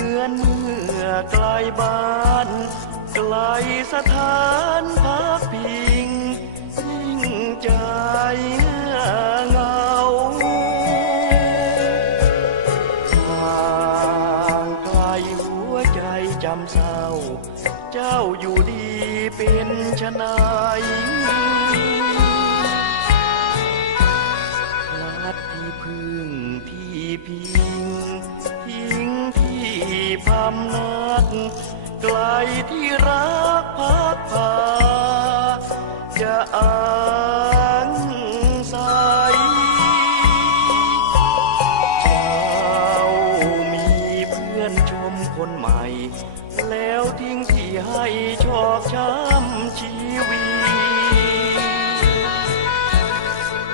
เหมือนเมื่อไกลบ้านไกลสถานพักพิงยิ่งใจเงาห่างไกลหัวใจจำเศร้า เจ้าอยู่ดีเป็นชะนายพลัดที่พึ่ง ที่รักพักพาจะอ้างใสเจ้ามีเพื่อนชมคนใหม่ แล้วทิ้งที่ให้ชอกช้ำชีวี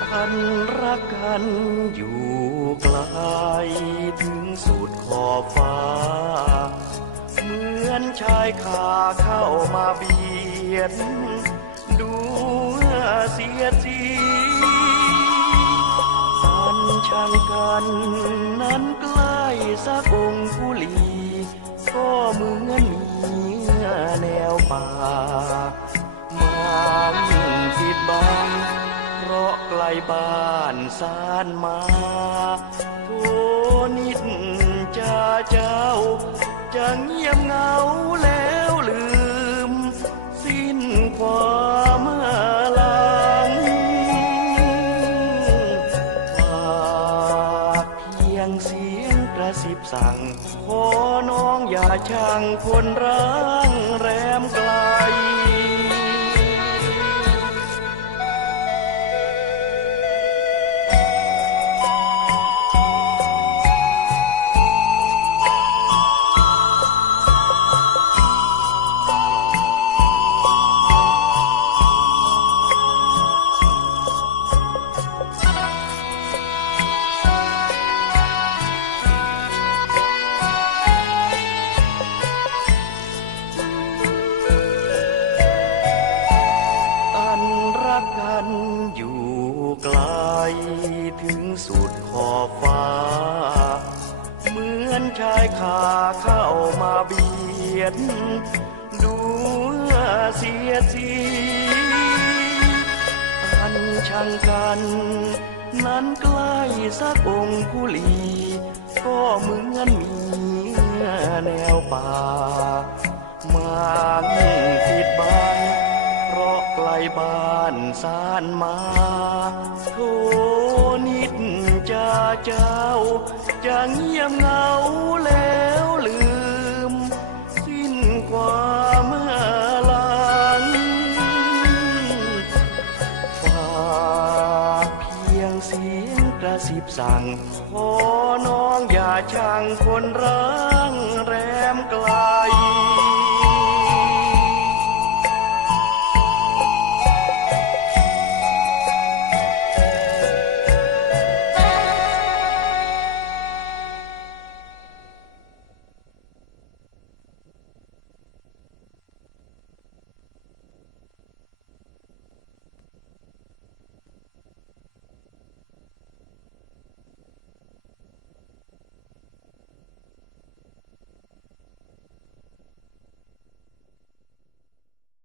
ท่านรักกันอยู่ไกลถึงสุดขอบฟ้า นชายคาเข้ามาเบียด ดูเสียสีสันช่างกันนั้นใกล้สักองค์กุลี ก็เหมือนมีแนวป่ามันปิดบังเพราะไกลบ้านสานมา โทนิดจะเจ้า จะเงียบเหงาแล้วลืม สิ้นความหลังฝากเพียงเสียงกระสิบสั่งขอน้องอย่าช่างคนร้างแรมกล อนชายคาเข้ามาเบียด ดูเสียสีอันช่างกัน นั้นใกล้สักองคุลี ก็เหมือนมีแนวป่า มันผิดบ้านเพราะไกลบ้านสานมาโทนิด จะเจ้าจะเงียบเหงาแล้วลืม สิ้นความหลังฝากเพียงเสียงกระซิบสั่งขอน้องอย่าช่างคนรังแรมไกล